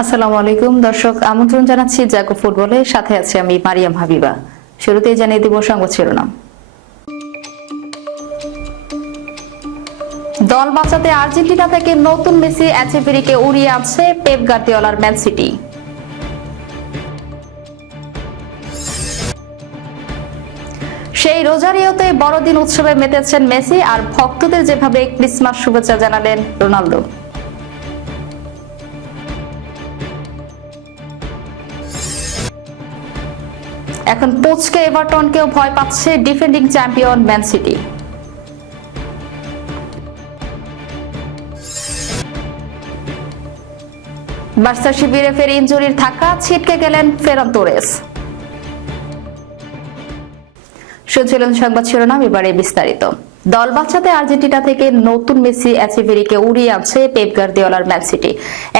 আসসালামু আলাইকুম। দর্শক, আমন্ত্রণ জানাচ্ছি জাগো ফুটবলে। সাথে আছে আমি মারিয়াম হাবিবা। শুরুতেই জানিয়ে দিব সংবাদ শিরোনাম। দল বাঁচাতে আর্জেন্টিনা থেকে নতুন মেসি অ্যাচেভেরিকে উড়িয়ে আছে পেপ গার্দিওলার ম্যান সিটি। সেই রোজারিওতে বড়দিন উৎসবে মেতেছেন মেসি, আর ভক্তদের যেভাবে ক্রিসমাস শুভেচ্ছা জানালেন রোনালদো। এখন পোচকে এভারটনকেও ভয় পাচ্ছে defending champion Man City. Barca শিবিরে ফের ইঞ্জুরির থাকা ছিটকে গেলেন ফেরান তোরেস। শুনছিলেন সংবাদ শিরোনাম, এবারে বিস্তারিত। দল বাঁচাতে আর্জেন্টিনা থেকে নতুন মেসি অ্যাচিভেরিকে উড়িয়ে আনছে পেপ দেওয়ালার ম্যান সিটি।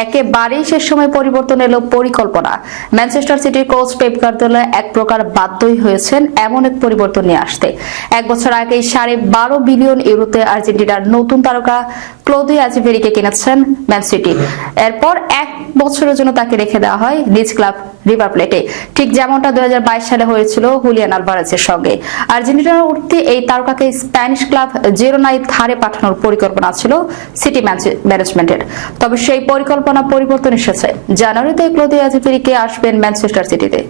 একেবারেই শেষ সময় পরিবর্তন এলো পরিকল্পনা। ম্যানচেস্টার সিটির কোচ পেপ দেওয়ালা এক প্রকার বাধ্যই হয়েছেন এমন এক পরিবর্তন নিয়ে আসতে। এক বছর আগে সাড়ে বারো বিলিয়ন ইউরোতে আর্জেন্টিনার নতুন তারকা ক্লোদি অ্যাচিভেরিকে কিনেছেন ম্যান সিটি। এরপর এক বছরের জন্য তাকে রেখে দেওয়া হয় নিজ ক্লাব রিভার প্লেটে। ঠিক যেমনটা দুই হাজার বাইশ সালে হয়েছিল হুলিয়ান আলভারেজের সঙ্গে। আর্জেন্টিনার উঠতে এই তারকাকে স্প্যানিশ ক্লাব জেরোনাই ধারে পাঠানোর পরিকল্পনা ছিল সিটি ম্যানেজমেন্টের। তবে সেই পরিকল্পনা পরিবর্তন এসেছে। জানুয়ারিতে ক্লোদি অ্যাচিভেরিকে আসবেন ম্যানচেস্টার সিটিতে।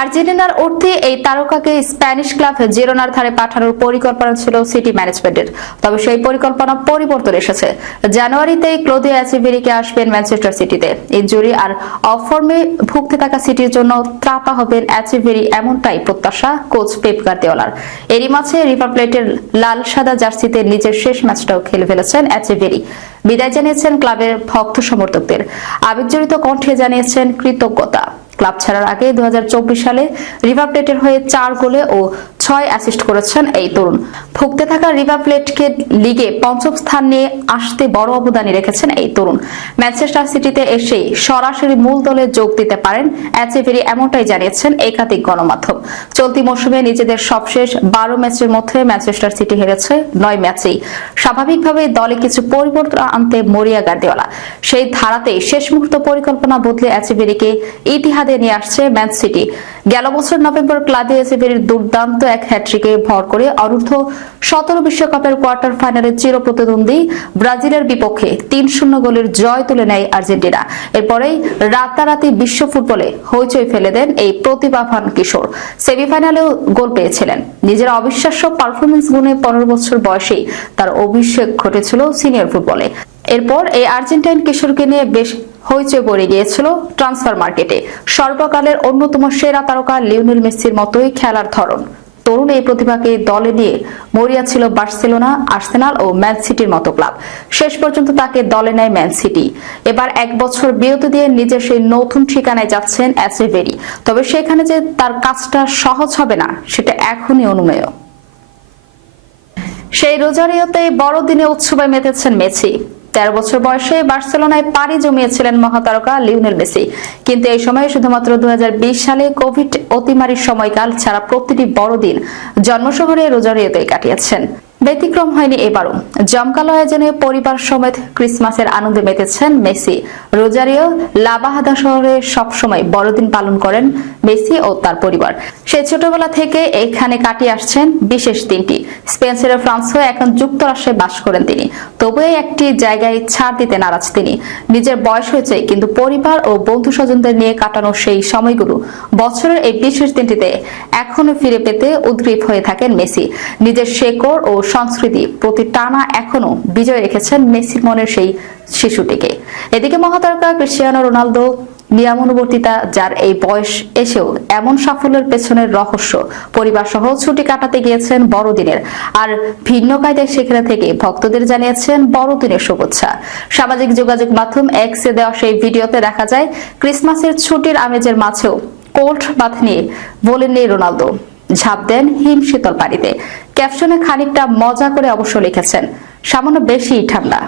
আর্জেন্টিনার অর্থে এই তারকাকে স্প্যানিশ ক্লাব জেরোনার ধারে পাঠানোর পরিকল্পনা ছিল সিটি ম্যানেজমেন্টের। তবে সেই পরিকল্পনা পরিবর্তন এসেছে। জানুয়ারিতে ক্লোদিও অ্যাচিভেরিকে আসবেন ম্যানচেস্টার সিটিতে। ইনজুরি আর অফর্মে ভুগতে থাকা সিটির জন্য ত্রাপা হবেন অ্যাচিভেরি এমনটাই প্রত্যাশা কোচ পেপ গার্দিওলার। এরই মাঝে রিভার প্লেটের লাল সাদা জার্সিতে নিজের শেষ ম্যাচটাও খেলে ফেলেছেন অ্যাচিভেরি বিদায় জানিয়েছেন ক্লাবের ভক্ত সমর্থকদের। আবেগজড়িত কণ্ঠে জানিয়েছেন কৃতজ্ঞতা। ক্লাব ছাড়ার আগে দু হাজার চব্বিশ সালে রিভার প্লেটের হয়ে চার গোলে ও ছয় অ্যাসিস্ট করেছেন এই তরুণ। ভুগতে থাকা রিভার প্লেটকে লিগে পঞ্চম স্থান নিয়ে আসতে বড় অবদানী রেখেছেন এই তরুণ। ম্যানচেস্টার সিটিতে এসেই সরাসরি মূল দলে যোগ দিতে পারেন অ্যাচেভেরি এমনটাই জানিয়েছেন একাধিক গণমাধ্যম। চলতি মৌসুমে নিজেদের সবশেষ বারো ম্যাচের মধ্যে ম্যানচেস্টার সিটি হেরেছে নয় ম্যাচেই। স্বাভাবিকভাবে দলে কিছু পরিবর্তন আনতে মরিয়া গার্দিওলা। সেই ধারাতেই শেষ মুহূর্ত পরিকল্পনা বদলে অ্যাচেভেরিকে ইতিহাদে নিয়ে আসছে ম্যান সিটি গেল বছর নভেম্বর ক্লাদে অ্যাচেভেরির দুর্দান্ত এক হ্যাট্রিকে ভর করে অনূর্ধ্ব সতেরো বিশ্বকাপের কোয়ার্টার ফাইনালে চির প্রতিদ্বন্দ্বী ব্রাজিলের বিপক্ষে তিন শূন্য গোলের জয় তুলে নেয় আর্জেন্টিনা। এরপরেই রাতারাতি বিশ্ব ফুটবলে হইচই ফেলে দেন এই প্রতিভাবান কিশোর। সেমিফাইনালেও গোল পেয়েছিলেন। নিজের অবিশ্বাস্য পারফরমেন্স গুণে পনেরো বছর বয়সেই তার অভিষেক ঘটেছিল সিনিয়র ফুটবলে এরপর এই আর্জেন্টাইন কিশোরকে নিয়ে বেশ হইচই পড়ে গিয়েছিল ট্রান্সফার মার্কেটে। সর্বকালের অন্যতম সেরা তারকা লিওনেল মেসির মতোই খেলার ধরন। তরুণ এই প্রতিভাকে দলে নিয়ে মরিয়া ছিল বার্সেলোনা, আর্সেনাল ও ম্যান সিটির মতো ক্লাব। শেষ পর্যন্ত তাকে দলে নেয় ম্যান সিটি। এবার এক বছর বিরতি দিয়ে নিজের সেই নতুন ঠিকানায় যাচ্ছেন অ্যাচেভেরি তবে সেখানে যে তার কাজটা সহজ হবে না, সেটা এখনই অনুমেয়। সেই রোজারিওতে বড়দিনে উৎসবে মেতেছেন মেসি। তেরো বছর বয়সে বার্সেলোনায় পাড়ি জমিয়েছিলেন মহাতারকা লিওনেল মেসি। কিন্তু এই সময়ে শুধুমাত্র দু হাজার বিশ সালে কোভিড অতিমারির সময়কাল ছাড়া প্রতিটি বড়দিন জন্মশহরে রোজারিয়াতে কাটিয়েছেন। ব্যতিক্রম হয়নি এবারও। জমকালো আয়োজনে পরিবার সমেত ক্রিসমাসের আনন্দে মেতেছেন মেসি। রোজারিও লাবাহাদা শহরে সবসময় বড়দিন পালন করেন মেসি ও তার পরিবার। সে ছোটবেলা থেকে এখানে কাটিয়ে আসছেন বিশেষ দিনটি। স্পেন ছেড়ে ফ্রান্স হয়ে এখন যুক্তরাষ্ট্রে বাস করেন তিনি। তবুও একটি জায়গায় ছাড় দিতে নারাজ তিনি। নিজের বয়স হয়েছে, কিন্তু পরিবার ও বন্ধু স্বজনদের নিয়ে কাটানো সেই সময়গুলো বছরের এই বিশেষ দিনটিতে এখনও ফিরে পেতে উদ্গ্রীব হয়ে থাকেন মেসি। নিজের শেকড় ও সংস্কৃতি প্রতি টানা এখনও বিজয় রেখেছেন মেসির মনের সেই শিশুটিকে। এদিকে মহাতারকা ক্রিস্টিয়ানো রোনালদো নিয়মানুবর্তিতা, যার এই বয়স এসেও এমন সাফল্যের পেছনের রহস্য পরিবার সহ ছুটি কাটাতে গিয়েছেন বড়দিনের। আর ভিন্ন কায়দায় সেখানে থেকে ভক্তদের জানিয়েছেন বড়দিনের শুভেচ্ছা। সামাজিক যোগাযোগ মাধ্যম এক্সে দেওয়া সেই ভিডিওতে দেখা যায়, ক্রিসমাসের ছুটির আমেজের মাঝেও কোল্ড বাথ নিয়ে বলেননি রোনালদো। ঝাঁপ দেন হিম শীতল পানিতে। ক্যাপশনে খানিকটা মজা করে অবশ্য লিখেছেন, সামান্য বেশি ঠান্ডা।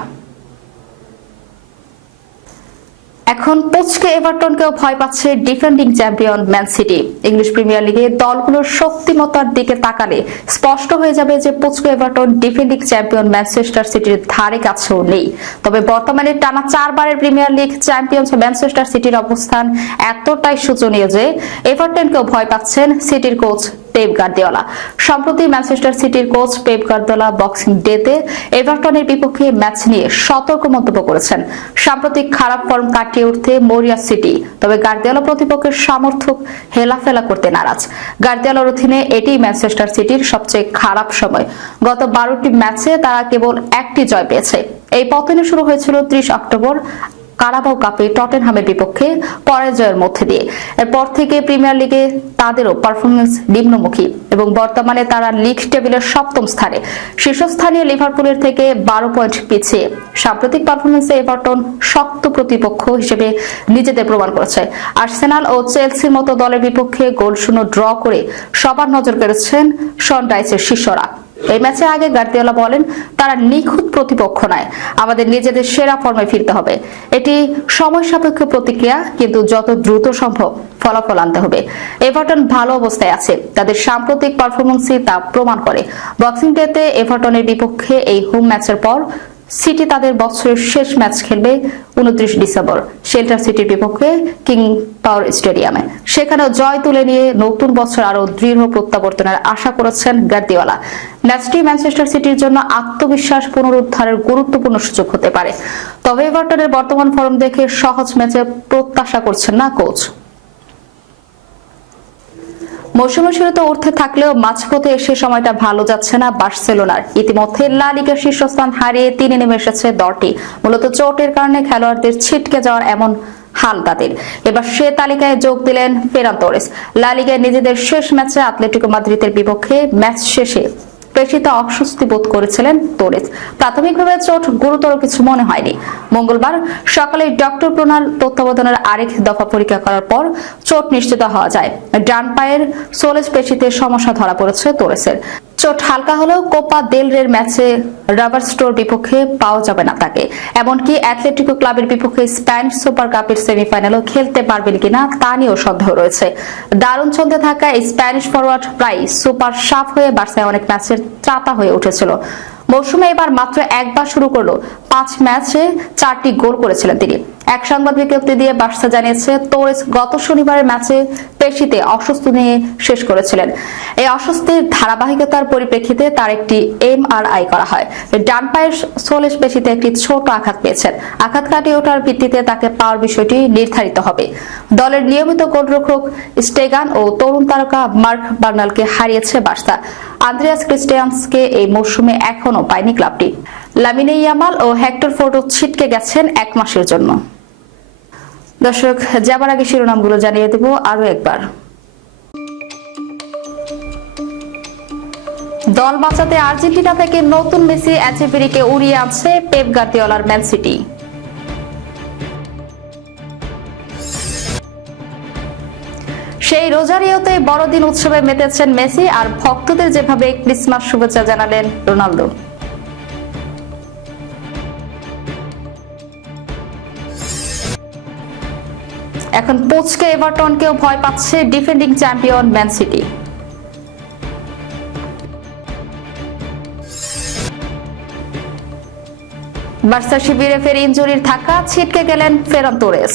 এখন পোচকে এভারটনকেও ভয় পাচ্ছে defending champion Man City. English Premier লিগে দলগুলোর শক্তিমত্তার দিকে তাকালে স্পষ্ট হয়ে যাবে যে পোচকে এভারটন ডিফেন্ডিং চ্যাম্পিয়ন ম্যানচেস্টার সিটির ধারে কাছেও নেই। তবে বর্তমানে টানা চারবারের প্রিমিয়ার লিগ চ্যাম্পিয়ন ম্যানচেস্টার সিটির অবস্থান এতটাই শোচনীয় যে এভারটনকেও ভয় পাচ্ছেন সিটির কোচ পেপ গার্দিওলা সম্প্রতি ম্যানচেস্টার সিটির কোচ পেপ গার্দিওলা বক্সিং ডেতে এভারটনের বিপক্ষে ম্যাচ নিয়ে সতর্ক মন্তব্য করেছেন। সাম্প্রতিক খারাপ ফর্ম কাটিয়ে উঠতে মরিয়া সিটি, তবে গার্দিওলা প্রতিপক্ষের সমর্থক হেলাফেলা করতে নারাজ। গার্দিওলার অধীনে এটি ম্যানচেস্টার সিটির সবচেয়ে খারাপ সময়। গত বারোটি ম্যাচে তারা কেবল একটি জয় পেয়েছে। এই পতনে শুরু হয়েছিল ত্রিশ অক্টোবর কারাবাও কাপে টটেনহামের বিপক্ষে পরাজয়ের মধ্যে দিয়ে। এরপর থেকে প্রিমিয়ার লিগে তাদেরও পারফরমেন্স নিম্নমুখী এবং বর্তমানে তারা লিগ টেবিলের সপ্তম স্থানে। শীর্ষস্থানীয় লিভারপুলের থেকে বারো পয়েন্ট পিছিয়ে। সাম্প্রতিক পারফরমেন্সে এভারটন শক্ত প্রতিপক্ষ হিসেবে নিজেদের প্রমাণ করেছে। আর্সেনাল ও চেলসির মতো দলের বিপক্ষে গোল শূন্য ড্র করে সবার নজর কেড়েছেন শন ডাইসের শিষ্যরা। এই ম্যাচের আগে গার্দিওলা বলেন, তারা নিখুঁত প্রতিপক্ষ নয়। আমাদের নিজেদের সেরা ফর্মে ফিরতে হবে। এটি সময় সাপেক্ষ প্রতিক্রিয়া, কিন্তু যত দ্রুত সম্ভব ফলাফল আনতে হবে। এভারটন ভালো অবস্থায় আছে। তাদের সাম্প্রতিক পারফরমেন্সই তা প্রমাণ করে। বক্সিং ডেতে এভারটনের বিপক্ষে এই হোম ম্যাচের পর সিটি তাদের বছরের শেষ ম্যাচ খেলবে উনত্রিশ ডিসেম্বর শেল্টার সিটির বিপক্ষে কিং পাওয়ার স্টেডিয়ামে। সেখানেও জয় তুলে নিয়ে নতুন বছর আরও দৃঢ় প্রত্যাবর্তনের আশা করেছেন গার্দিওয়ালা ম্যাচটি ম্যানচেস্টার সিটির জন্য আত্মবিশ্বাস পুনরুদ্ধারের গুরুত্বপূর্ণ সুযোগ হতে পারে। তবে এভারটনের বর্তমান ফর্ম দেখে সহজ ম্যাচে প্রত্যাশা করছেন না কোচ। মৌসুমের শুরুতে উঠতে থাকলেও মাঝপথে এসে সময়টা ভালো যাচ্ছে না বার্সেলোনার। ইতিমধ্যে লা শীর্ষস্থান হারিয়ে তিনে নেমে এসেছে দলটি। মূলত চোটের কারণে খেলোয়াড়দের ছিটকে যাওয়ার এমন হাল তাদের। এবার সে তালিকায় যোগ দিলেন ফেরান তোরেস। লা লিগায় নিজেদের শেষ ম্যাচে আতলেটিকো মাদ্রিদের বিপক্ষে ম্যাচ শেষে পেশিতে অস্বস্তি বোধ করেছিলেন তোরেস প্রাথমিকভাবে চোট গুরুতর কিছু মনে হয়নি। মঙ্গলবার সকালে ডক্টর প্রণাল তত্ত্বাবধানের আরেক দফা পরীক্ষা করার পর চোট নিশ্চিত হওয়া যায়। ডান পায়ের সোলেজ পেশিতে সমস্যা ধরা পড়েছে তোরেসের চোট হালকা হলেও কোপা দেল রের ম্যাচে রাবার স্টোর বিপক্ষে পাওয়া যাবে না তাকে। এমনকি অ্যাথলেটিকো ক্লাবের বিপক্ষে স্প্যানিশ সুপার কাপের সেমিফাইনালও খেলতে পারবেন কিনা তা নিয়েও সন্দেহ রয়েছে। দারুণ ছন্দে থাকা স্প্যানিশ ফরওয়ার্ড প্রায় সুপার সাফ হয়ে বার্সায় অনেক ম্যাচের ত্রাতা হয়ে উঠেছিল। মৌসুমে এবার মাত্র একবার শুরু করল। পাঁচ ম্যাচে চারটি গোল করেছিলেন তিনি। এক সংবাদ বিজ্ঞপ্তি দিয়ে বার্সা জানিয়েছে, তোরেস গত শনিবারের ম্যাচে পেশিতে অসুস্থ নিয়ে শেষ করেছিলেন। এই অস্বস্তির ধারাবাহিকতার পরিপ্রেক্ষিতে তার একটি এমআরআই করা হয়। ডান পায়ের সোলেশ পেশিতে একটি ছোট আঘাত পেয়েছেন। আঘাত কাটিয়ে ওঠার ভিত্তিতে তাকে পাওয়ার বিষয়টি নির্ধারিত হবে। দলের নিয়মিত গোলরক্ষক স্টেগান ও তরুণ তারকা মার্ক বার্নালকে হারিয়েছে বার্সা। আন্দ্রেয়াস ক্রিস্টিয়ান্সকে এই মৌসুমে এখনও পায়নি ক্লাবটি। লামিনে ইয়ামাল ও হেক্টর ফোর্ডো ছিটকে গেছেন এক মাসের জন্য। দর্শক, যাবার আগে শিরোনামগুলো জানিয়ে দেব আরও একবার। দল বাঁচাতে আর্জেন্টিনা থেকে নতুন মেসি অ্যাচেভেরিকে উড়িয়ে আছে পেপ গার্দিওলার ম্যান সিটি। সেই রোজারিওতে বড়দিন উৎসবে মেতেছেন মেসি আর ভক্তদের যেভাবে ক্রিসমাস শুভেচ্ছা জানালেন রোনালদো। এখন পোচকে এভারটনকেও ভয় পাচ্ছে defending champion Man City. Barca শিবিরে ফের ইঞ্জুরির থাকা ছিটকে গেলেন ফেরান তোরেস।